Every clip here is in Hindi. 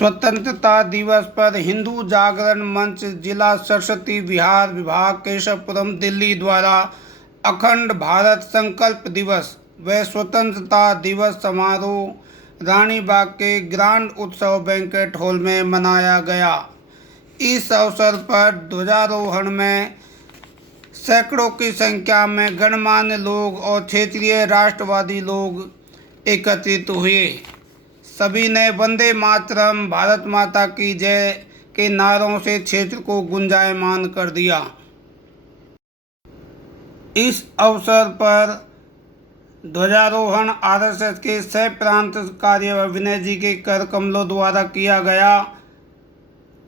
स्वतंत्रता दिवस पर हिंदू जागरण मंच जिला सरस्वती विहार विभाग केशवपुरम दिल्ली द्वारा अखंड भारत संकल्प दिवस व स्वतंत्रता दिवस समारोह रानीबाग के ग्रांड उत्सव बैंक्वेट हॉल में मनाया गया। इस अवसर पर ध्वजारोहण में सैकड़ों की संख्या में गणमान्य लोग और क्षेत्रीय राष्ट्रवादी लोग एकत्रित हुए। सभी ने वंदे मातरम, भारत माता की जय के नारों से क्षेत्र को गुंजायमान कर दिया। इस अवसर पर ध्वजारोहण आरएसएस के सह प्रांत कार्य विनय जी के कर कमलों द्वारा किया गया।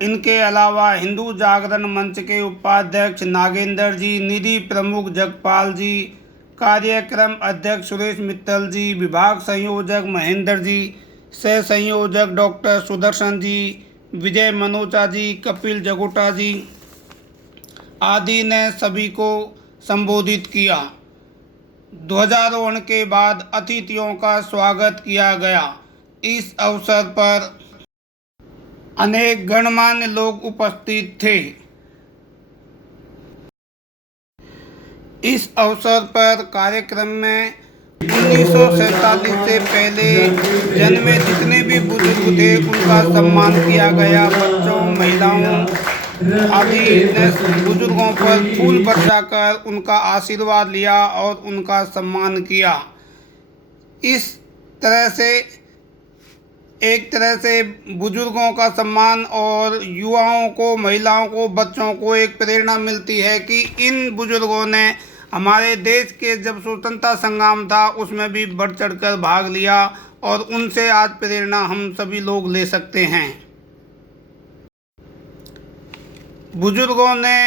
इनके अलावा हिंदू जागरण मंच के उपाध्यक्ष नागेंद्र जी, निधि प्रमुख जगपाल जी, कार्यक्रम अध्यक्ष सुरेश मित्तल जी, विभाग संयोजक महेंद्र जी, सह संयोजक डॉक्टर सुदर्शन जी, विजय मनोचा जी, कपिल जगोटा जी आदि ने सभी को संबोधित किया। ध्वजारोहण के बाद अतिथियों का स्वागत किया गया। इस अवसर पर अनेक गणमान्य लोग उपस्थित थे। इस अवसर पर कार्यक्रम में 1947 से पहले जन्मे जितने भी बुजुर्ग थे उनका सम्मान किया गया। बच्चों, महिलाओं आदि ने बुजुर्गों पर फूल बरसाकर उनका आशीर्वाद लिया और उनका सम्मान किया। इस तरह से एक तरह से बुजुर्गों का सम्मान और युवाओं को, महिलाओं को, बच्चों को एक प्रेरणा मिलती है कि इन बुजुर्गों ने हमारे देश के जब स्वतंत्रता संग्राम था उसमें भी बढ़ चढ़कर भाग लिया और उनसे आज प्रेरणा हम सभी लोग ले सकते हैं। बुजुर्गों ने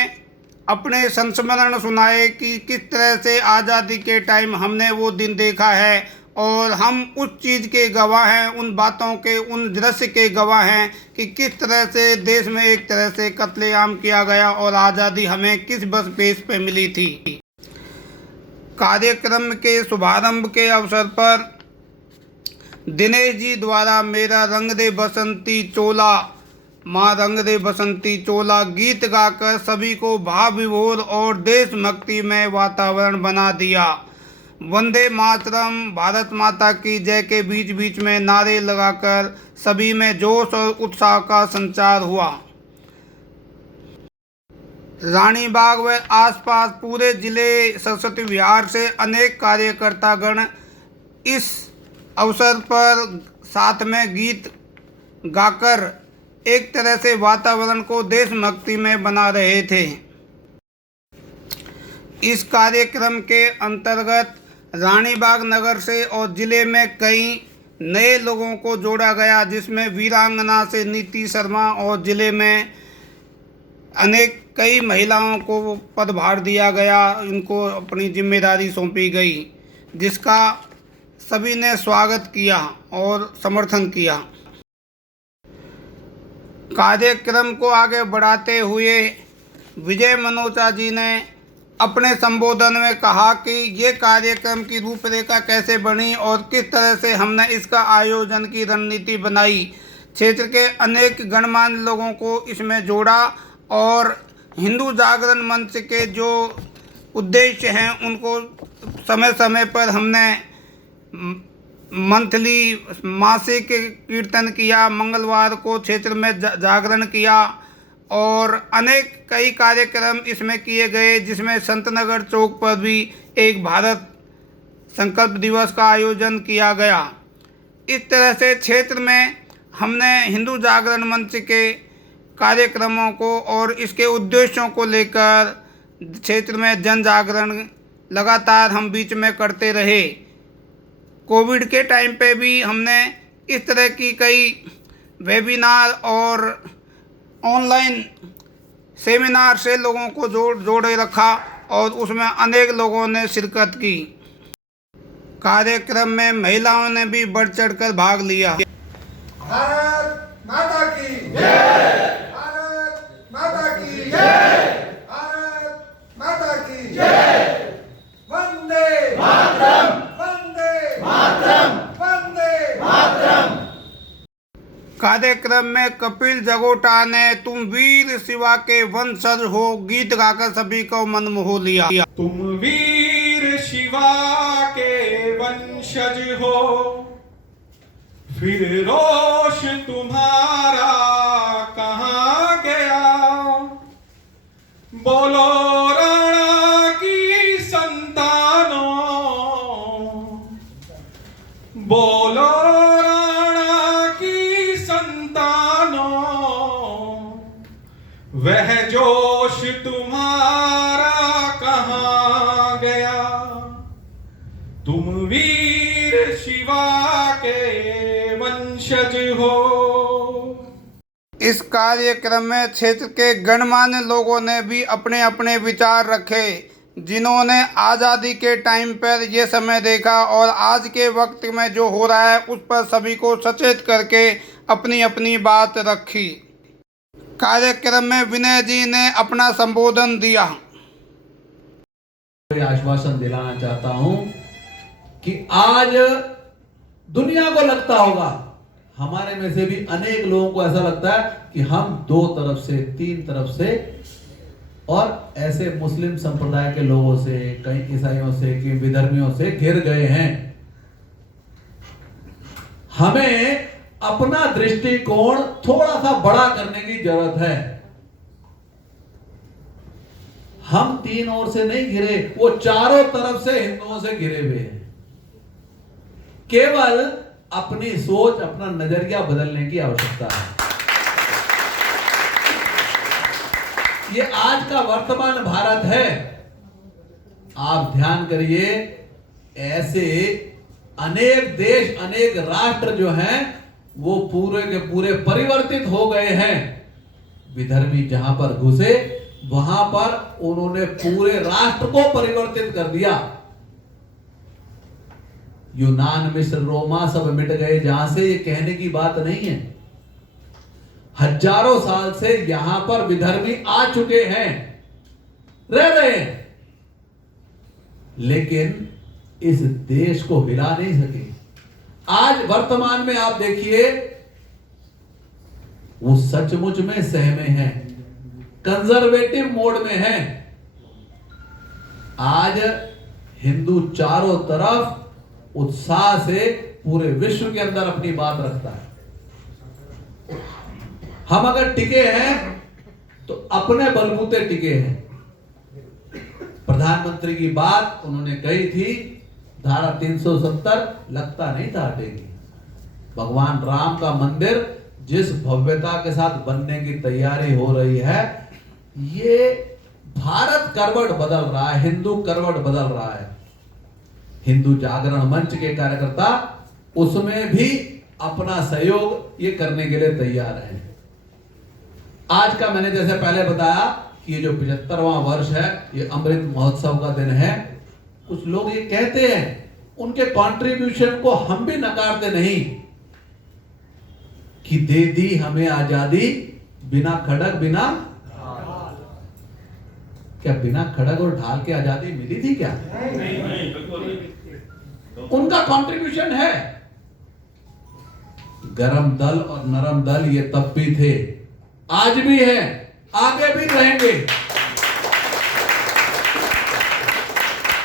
अपने संस्मरण सुनाए कि किस तरह से आज़ादी के टाइम हमने वो दिन देखा है और हम उस चीज़ के गवाह हैं, उन बातों के, उन दृश्य के गवाह हैं कि किस तरह से देश में एक तरह से कत्लेआम किया गया और आज़ादी हमें किस बस बेस पे मिली थी। कार्यक्रम के शुभारंभ के अवसर पर दिनेश जी द्वारा मेरा रंग दे बसंती चोला, माँ रंग दे बसंती चोला गीत गाकर सभी को भाव विभोर और देशभक्ति में वातावरण बना दिया। वंदे मातरम, भारत माता की जय के बीच बीच में नारे लगाकर सभी में जोश और उत्साह का संचार हुआ। रानीबाग व आसपास पूरे जिले सरस्वती विहार से अनेक कार्यकर्तागण इस अवसर पर साथ में गीत गाकर एक तरह से वातावरण को देशभक्ति में बना रहे थे। इस कार्यक्रम के अंतर्गत रानीबाग नगर से और जिले में कई नए लोगों को जोड़ा गया, जिसमें वीरांगना से नीति शर्मा और जिले में अनेक कई महिलाओं को पदभार दिया गया, इनको अपनी जिम्मेदारी सौंपी गई, जिसका सभी ने स्वागत किया और समर्थन किया। कार्यक्रम को आगे बढ़ाते हुए विजय मनोचा जी ने अपने संबोधन में कहा कि ये कार्यक्रम की रूपरेखा कैसे बनी और किस तरह से हमने इसका आयोजन की रणनीति बनाई। क्षेत्र के अनेक गणमान्य लोगों को इसमें जोड़ा और हिंदू जागरण मंच के जो उद्देश्य हैं उनको समय समय पर हमने मंथली, मासिक कीर्तन किया, मंगलवार को क्षेत्र में जागरण किया और अनेक कई कार्यक्रम इसमें किए गए, जिसमें संतनगर चौक पर भी एक भारत संकल्प दिवस का आयोजन किया गया। इस तरह से क्षेत्र में हमने हिंदू जागरण मंच के कार्यक्रमों को और इसके उद्देश्यों को लेकर क्षेत्र में जन जागरण लगातार हम बीच में करते रहे। कोविड के टाइम पे भी हमने इस तरह की कई वेबिनार और ऑनलाइन सेमिनार से लोगों को जोड़े रखा और उसमें अनेक लोगों ने शिरकत की। कार्यक्रम में महिलाओं ने भी बढ़ चढ़कर भाग लिया। भारत माता की जय, भारत माता की जय, भारत माता की जय, वंदे मातरम, वंदे मातरम, वंदे मातरम। कार्यक्रम में कपिल जगोटा ने तुम वीर शिवा के वंशज हो गीत गाकर सभी को मन मोह लिया। तुम वीर शिवा के वंशज हो, फिर रोष तुम्हारा कहाँ गया। बोलो राणा की संतानों, बोलो राणा की संतानों, वह जोश तुम्हारा कहाँ गया। तुम वीर शिवा के वंशज हो। इस कार्यक्रम में क्षेत्र के गणमान्य लोगों ने भी अपने अपने विचार रखे, जिन्होंने आज़ादी के टाइम पर ये समय देखा और आज के वक्त में जो हो रहा है उस पर सभी को सचेत करके अपनी अपनी बात रखी। कार्यक्रम में विनय जी ने अपना संबोधन दिया। आश्वासन दिलाना चाहता हूं कि आज दुनिया को लगता होगा, हमारे में से भी अनेक लोगों को ऐसा लगता है कि हम दो तरफ से, तीन तरफ से और ऐसे मुस्लिम संप्रदाय के लोगों से, कई ईसाइयों से, कई विधर्मियों से घिर गए हैं। हमें अपना दृष्टिकोण थोड़ा सा बड़ा करने की जरूरत है। हम तीन ओर से नहीं घिरे, वो चारों तरफ से हिंदुओं से घिरे हुए हैं। केवल अपनी सोच, अपना नजरिया बदलने की आवश्यकता है। ये आज का वर्तमान भारत है। आप ध्यान करिए, ऐसे अनेक देश, अनेक राष्ट्र जो हैं वो पूरे के पूरे परिवर्तित हो गए हैं। विधर्मी जहां पर घुसे वहां पर उन्होंने पूरे राष्ट्र को परिवर्तित कर दिया। यूनान, मिस्र, रोमा सब मिट गए जहां से, ये कहने की बात नहीं है। हजारों साल से यहां पर विधर्मी आ चुके हैं, रह रहे हैं, लेकिन इस देश को हिला नहीं सके। आज वर्तमान में आप देखिए, वो सचमुच में सहमे हैं, कंजर्वेटिव मोड में हैं। आज हिंदू चारों तरफ उत्साह से पूरे विश्व के अंदर अपनी बात रखता है। हम अगर टिके हैं तो अपने बलबूते टिके हैं। प्रधानमंत्री की बात उन्होंने कही थी, धारा 370 लगता नहीं था हटेगी। भगवान राम का मंदिर जिस भव्यता के साथ बनने की तैयारी हो रही है, ये भारत करवट बदल रहा है, हिंदू करवट बदल रहा है। हिंदू जागरण मंच के कार्यकर्ता उसमें भी अपना सहयोग ये करने के लिए तैयार हैं। आज का मैंने जैसे पहले बताया कि ये जो 75वां वर्ष है, ये अमृत महोत्सव का दिन है। कुछ लोग ये कहते हैं, उनके कंट्रीब्यूशन को हम भी नकारते नहीं कि दे दी हमें आजादी बिना खड़ग बिना क्या, बिना खड़ग और ढाल के आजादी मिली थी क्या? नहीं, बिल्कुल नहीं। उनका कंट्रीब्यूशन है। गरम दल और नरम दल ये तब भी थे, आज भी है, आगे भी रहेंगे।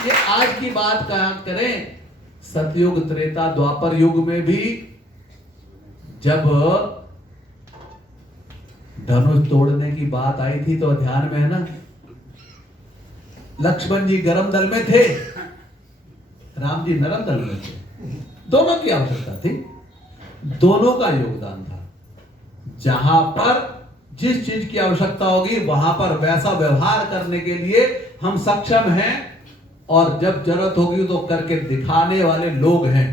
ये आज की बात का करें, सतयुग, त्रेता, द्वापर युग में भी जब धनुष तोड़ने की बात आई थी तो ध्यान में है ना, लक्ष्मण जी गरम दल में थे, राम जी नरम दल में थे। दोनों की आवश्यकता थी, दोनों का योगदान था। जहां पर जिस चीज की आवश्यकता होगी वहां पर वैसा व्यवहार करने के लिए हम सक्षम हैं, और जब जरूरत होगी तो करके दिखाने वाले लोग हैं।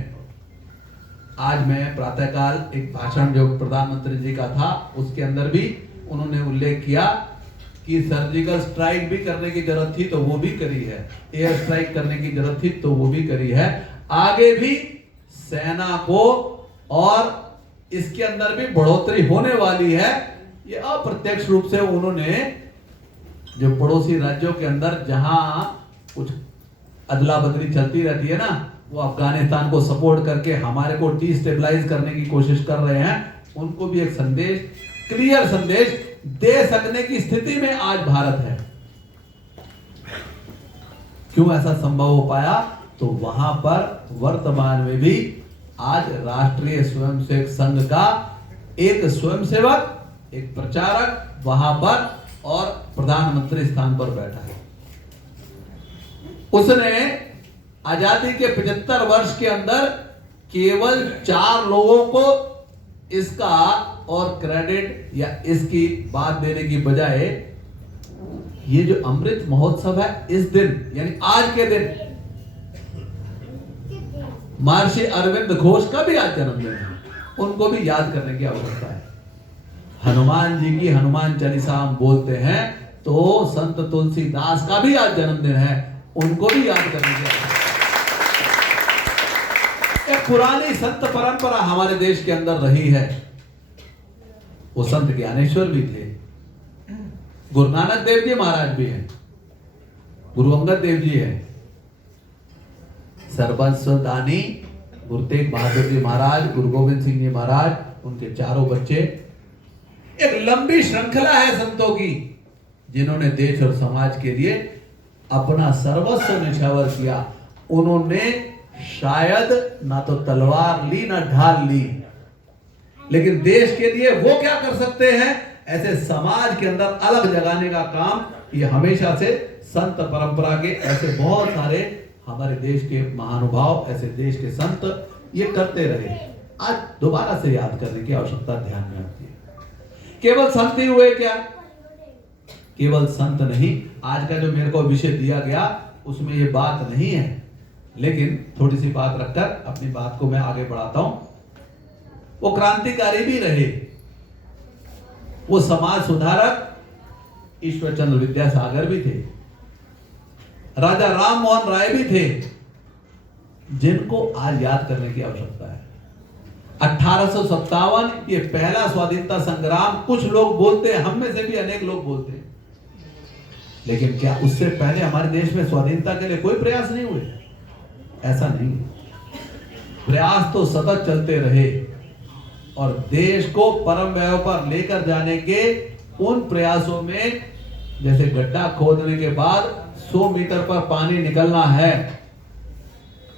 आज मैं प्रातःकाल एक भाषण जो प्रधानमंत्री जी का था, उसके अंदर भी उन्होंने उल्लेख किया कि सर्जिकल स्ट्राइक भी करने की जरूरत थी तो वो भी करी है, एयर स्ट्राइक करने की जरूरत थी तो वो भी करी है। आगे भी सेना को और इसके अंदर भी बढ़ोतरी होने वाली है। ये अप्रत्यक्ष रूप से उन्होंने जो पड़ोसी राज्यों के अंदर जहां कुछ अदला बदली चलती रहती है ना, वो अफगानिस्तान को सपोर्ट करके हमारे को डिस्टेबलाइज करने की कोशिश कर रहे हैं, उनको भी एक संदेश, क्लियर संदेश दे सकने की स्थिति में आज भारत है। क्यों ऐसा संभव हो पाया? तो वहां पर वर्तमान में भी आज राष्ट्रीय स्वयंसेवक संघ का एक स्वयंसेवक, एक प्रचारक वहां पर और प्रधानमंत्री स्थान पर बैठा है। उसने आजादी के 75 वर्ष के अंदर केवल 4 लोगों को इसका और क्रेडिट या इसकी बात देने की बजाय ये जो अमृत महोत्सव है, इस दिन यानी आज के दिन महर्षि अरविंद घोष का भी आज जन्मदिन है, उनको भी याद करने की आवश्यकता है। हनुमान जी की हनुमान चालीसा हम बोलते हैं, तो संत तुलसीदास का भी आज जन्मदिन है, उनको भी याद करने की आवश्यकता है। एक पुरानी संत परंपरा हमारे देश के अंदर रही है। वो संत ज्ञानेश्वर भी थे, गुरु नानक देव जी महाराज भी हैं, गुरु अंगद देव जी हैं, सर्वस्व दानी गुरु तेग बहादुर जी महाराज, गुरु गोविंद सिंह जी महाराज, उनके 4 बच्चे। एक लंबी श्रृंखला है संतों की, जिन्होंने देश और समाज के लिए अपना सर्वस्व निछावर किया। उन्होंने शायद ना तो तलवार ली ना ढाल ली, लेकिन देश के लिए वो क्या कर सकते हैं, ऐसे समाज के अंदर अलग जगाने का काम ये हमेशा से संत परंपरा के ऐसे बहुत सारे हमारे देश के महानुभाव, ऐसे देश के संत ये करते रहे। आज दोबारा से याद करने की आवश्यकता ध्यान में आती है। केवल संत ही हुए क्या? केवल संत नहीं, आज का जो मेरे को विषय दिया गया उसमें ये बात नहीं है, लेकिन थोड़ी सी बात रखकर अपनी बात को मैं आगे बढ़ाता हूं। वो क्रांतिकारी भी रहे, वो समाज सुधारक ईश्वर चंद्र विद्यासागर भी थे, राजा राम मोहन राय भी थे, जिनको आज याद करने की आवश्यकता है। 1857 ये पहला स्वाधीनता संग्राम, कुछ लोग बोलते हैं, हम में से भी अनेक लोग बोलते हैं, लेकिन क्या उससे पहले हमारे देश में स्वाधीनता के लिए कोई प्रयास नहीं हुए? ऐसा नहीं, प्रयास तो सतत चलते रहे और देश को परम वैभव पर लेकर जाने के उन प्रयासों में, जैसे गड्ढा खोदने के बाद 100 मीटर पर पानी निकलना है,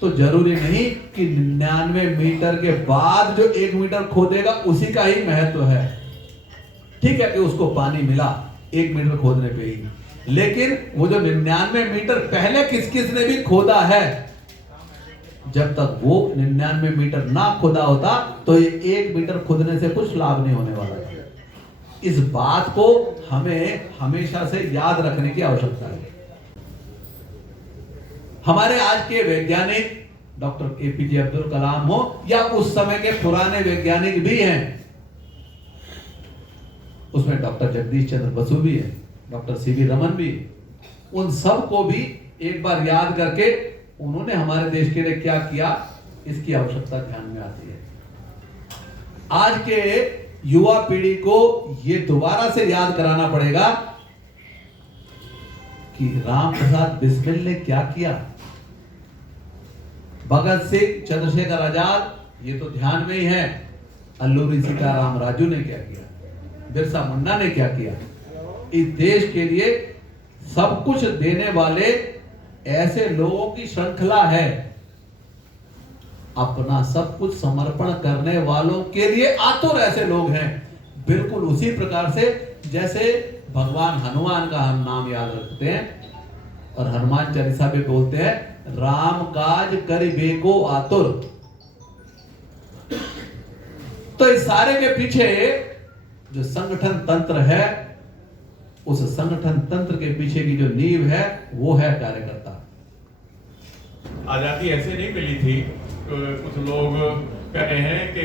तो जरूरी नहीं कि 99 मीटर के बाद जो 1 मीटर खोदेगा उसी का ही महत्व है। ठीक है कि उसको पानी मिला 1 मीटर खोदने पे ही, लेकिन वो जो 99 मीटर पहले किस किस ने भी खोदा है, जब तक वो 99 मीटर ना खोदा होता तो ये 1 मीटर खोदने से कुछ लाभ नहीं होने वाला है। इस बात को हमें हमेशा से याद रखने की आवश्यकता है। हमारे आज के वैज्ञानिक डॉक्टर एपीजे अब्दुल कलाम हो या उस समय के पुराने वैज्ञानिक भी हैं, उसमें डॉक्टर जगदीश चंद्र बसु भी है, डॉक्टर सीवी रमन भी, उन सब को भी एक बार याद करके उन्होंने हमारे देश के लिए क्या किया, इसकी आवश्यकता ध्यान में आती है। आज के युवा पीढ़ी को यह दोबारा से याद कराना पड़ेगा कि राम प्रसाद बिस्मिल ने क्या किया, भगत सिंह, चंद्रशेखर आजाद, ये तो ध्यान में ही है, अल्लूरी सीताराम राजू ने क्या किया, बिरसा मुंडा ने क्या किया। इस देश के लिए सब कुछ देने वाले ऐसे लोगों की श्रृंखला है, अपना सब कुछ समर्पण करने वालों के लिए आतुर ऐसे लोग हैं। बिल्कुल उसी प्रकार से जैसे भगवान हनुमान का हम नाम याद रखते हैं और हनुमान चालीसा में बोलते हैं, राम काज करिबे को आतुर। तो इस सारे के पीछे जो संगठन तंत्र है, उस संगठन तंत्र के पीछे की जो नींव है वो है कार्यकर्ता। आजादी ऐसे नहीं मिली थी, कुछ लोग कह रहे हैं कि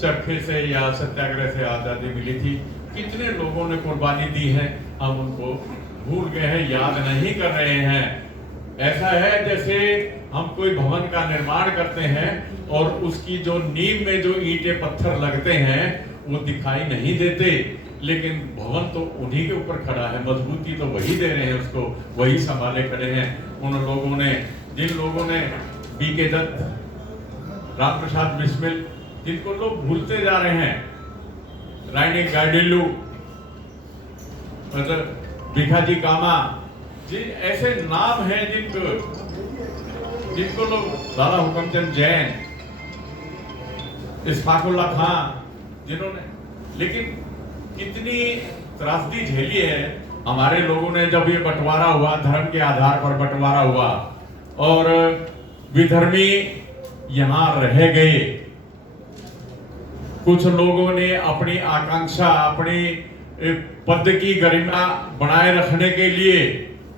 चरखे से या सत्याग्रह से आजादी मिली थी। कितने लोगों ने कुर्बानी दी है, हम उनको भूल गए हैं, याद नहीं कर रहे हैं। ऐसा है जैसे हम कोई भवन का निर्माण करते हैं और उसकी जो नींव में जो ईंटें पत्थर लगते हैं वो दिखाई नहीं देते, लेकिन भवन तो उन्हीं के ऊपर खड़ा है, मजबूती तो वही दे रहे हैं, उसको वही संभाले खड़े हैं। उन लोगों ने, जिन लोगों ने बीके दत्त, राम प्रसाद बिस्मिल, जिनको लोग भूलते जा रहे हैं, रानी गाइडिलू, मतलब भिखाजी कामा, जिन ऐसे नाम हैं जिनको लोग, लाला हुकमचंद जैन, इस्फाकुल्ला खान, जिन्होंने, लेकिन कितनी त्रासदी झेली है हमारे लोगों ने जब ये बंटवारा हुआ, धर्म के आधार पर बंटवारा हुआ और विधर्मी यहां रह गए। कुछ लोगों ने अपनी आकांक्षा, अपनी पद की गरिमा बनाए रखने के लिए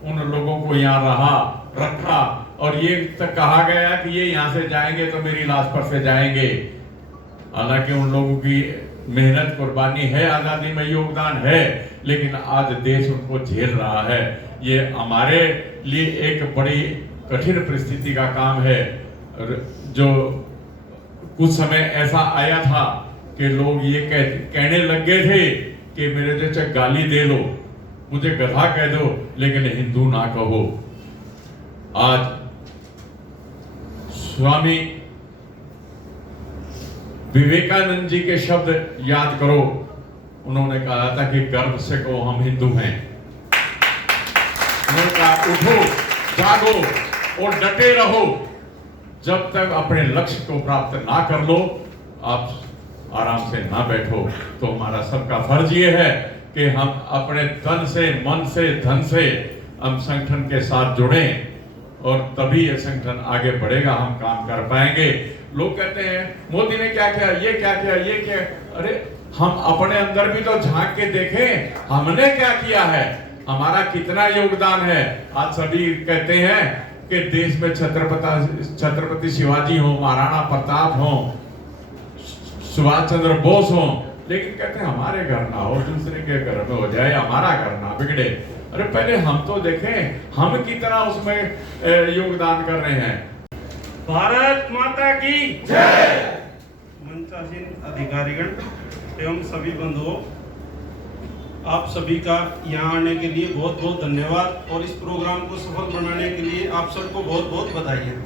उन लोगों को यहाँ रखा और ये तक कहा गया कि ये यहाँ से जाएंगे तो मेरी लाश पर से जाएंगे। हालांकि उन लोगों की मेहनत, कुर्बानी है, आजादी में योगदान है, लेकिन आज देश उनको झेल रहा है। ये हमारे लिए एक बड़ी कठिन परिस्थिति का काम है। जो कुछ समय ऐसा आया था कि लोग ये कहने लग गए थे कि मेरे जैसे गाली दे लो, मुझे गधा कह दो, लेकिन हिंदू ना कहो। आज स्वामी विवेकानंद जी के शब्द याद करो। उन्होंने कहा था कि गर्व से कहो हम हिंदू हैं। उन्होंने कहा उठो, जागो और डटे रहो। जब तक अपने लक्ष्य को प्राप्त ना कर लो, आप आराम से ना बैठो। तो हमारा सबका फर्ज ये है कि हम अपने तन से, मन से, धन से हम संगठन के साथ जुड़ें और तभी ये संगठन आगे बढ़ेगा, हम काम कर पाएंगे। लोग कहते हैं मोदी ने क्या किया, ये क्या किया, ये क्या। अरे हम अपने अंदर भी तो झांक के देखें, हमने क्या किया है, हमारा कितना योगदान है। आज सभी कहते हैं कि देश में छत्रपति शिवाजी हो, महाराणा प्रताप हो, सुभाष चंद्र बोस हो, लेकिन कहते हैं हमारे घर ना हो, दूसरे के घर में हो जाए, हमारा घर ना बिगड़े। अरे पहले हम तो देखें हम कितना उसमें योगदान कर रहे हैं। भारत माता की जय। मंचासीन अधिकारीगण एवं सभी बंधुओं, आप सभी का यहाँ आने के लिए बहुत बहुत धन्यवाद और इस प्रोग्राम को सफल बनाने के लिए आप सबको बहुत बहुत बधाई है।